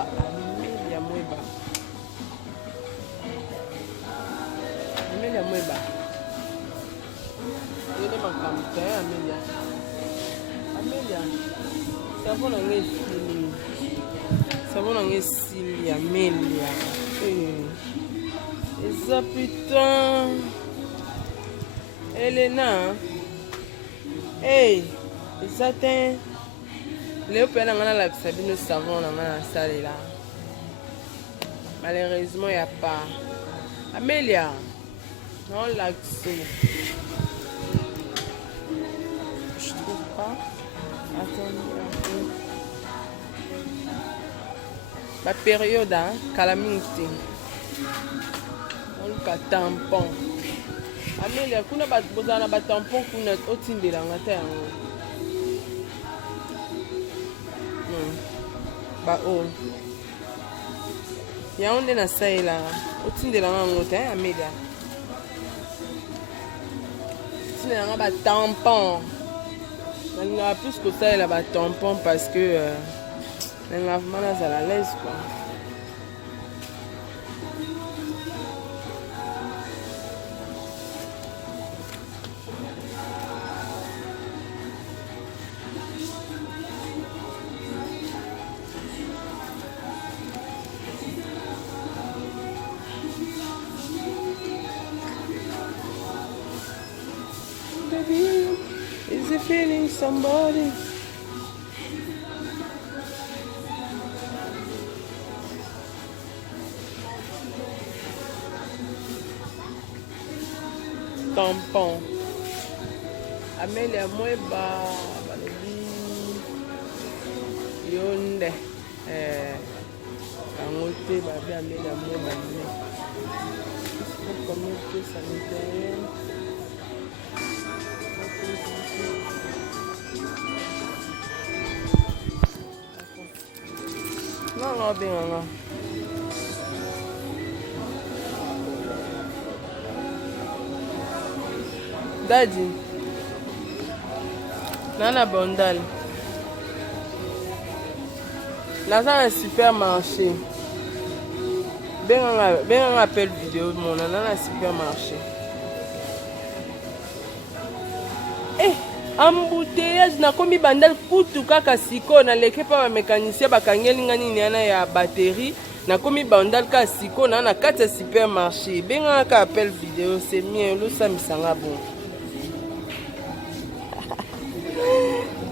Amelia Mweba. Amelia Mweba. Il est ma campagne, Amelia. Amelia. Ça va dans les filles. Ça va dans les filles, Amelia. Et ça, putain. Elena. Hey. Et ça, t'es. Léo Pena a la Sabine savon dans la salle là. Malheureusement, il n'y a pas. Amelia, non, l'accès. Je trouve pas. Attendez un peu. La période, hein, calamité. On a tampon. Amelia, kuna besoin de tampon pour notre outil de la terre. Bah oh. Il y a un de la salle là. Outil de la terre, Amelia. Si on a un tampon. On a plus que ça, il y a un tampon parce que on a mal à la l'aise quoi. Is he feeling somebody? Tampon. Amelia Mweba. Yonde. Angote babi Amelia Mweba. Communauté sanitaire. Non, bien, non. Daddy. Nana Bondal. Là, dans un supermarché. Ben, on appelle vidéo, mon dans un supermarché. Eh! Embouteillage na komi bandal kutu kaka siko na leke pa ba mécanicien bakangeli ngani niana ya batterie na komi bandal ka siko na kati ya supermarché benga ka appel vidéo c'est mieux lo samisanga bon.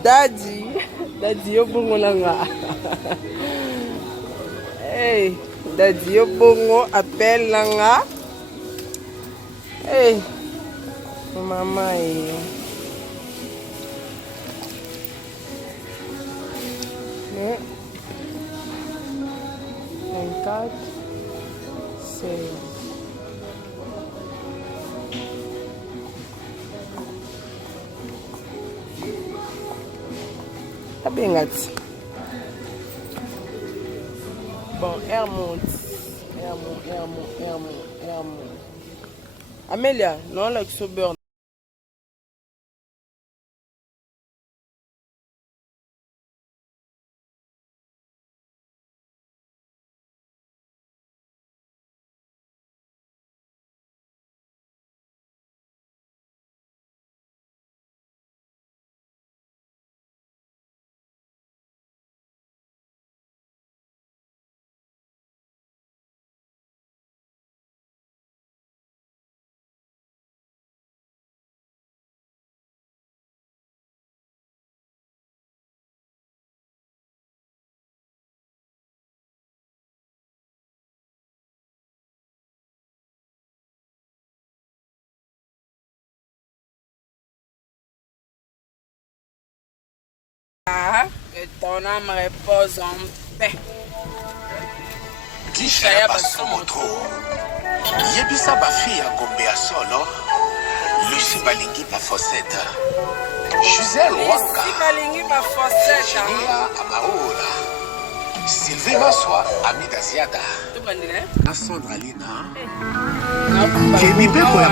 Daddy yo bongo nanga. Hey, daddy yo bongo appel nanga. Hey. Maman Mais 24 16 Abengati. Bon, Hermont. Amelia, non la sober. Que ton âme repose en paix. Dishaya basomotro. Yebisa bafi ya gombe ya solo. Lucie balingi ba Fossette. Gisèle Wanga. Lucie balingi ba Fossette. Julia Amaola. Sylvain Maswa, Amida Ziada. Tu bandine? Na Sandra Lina. Kemi Beko ya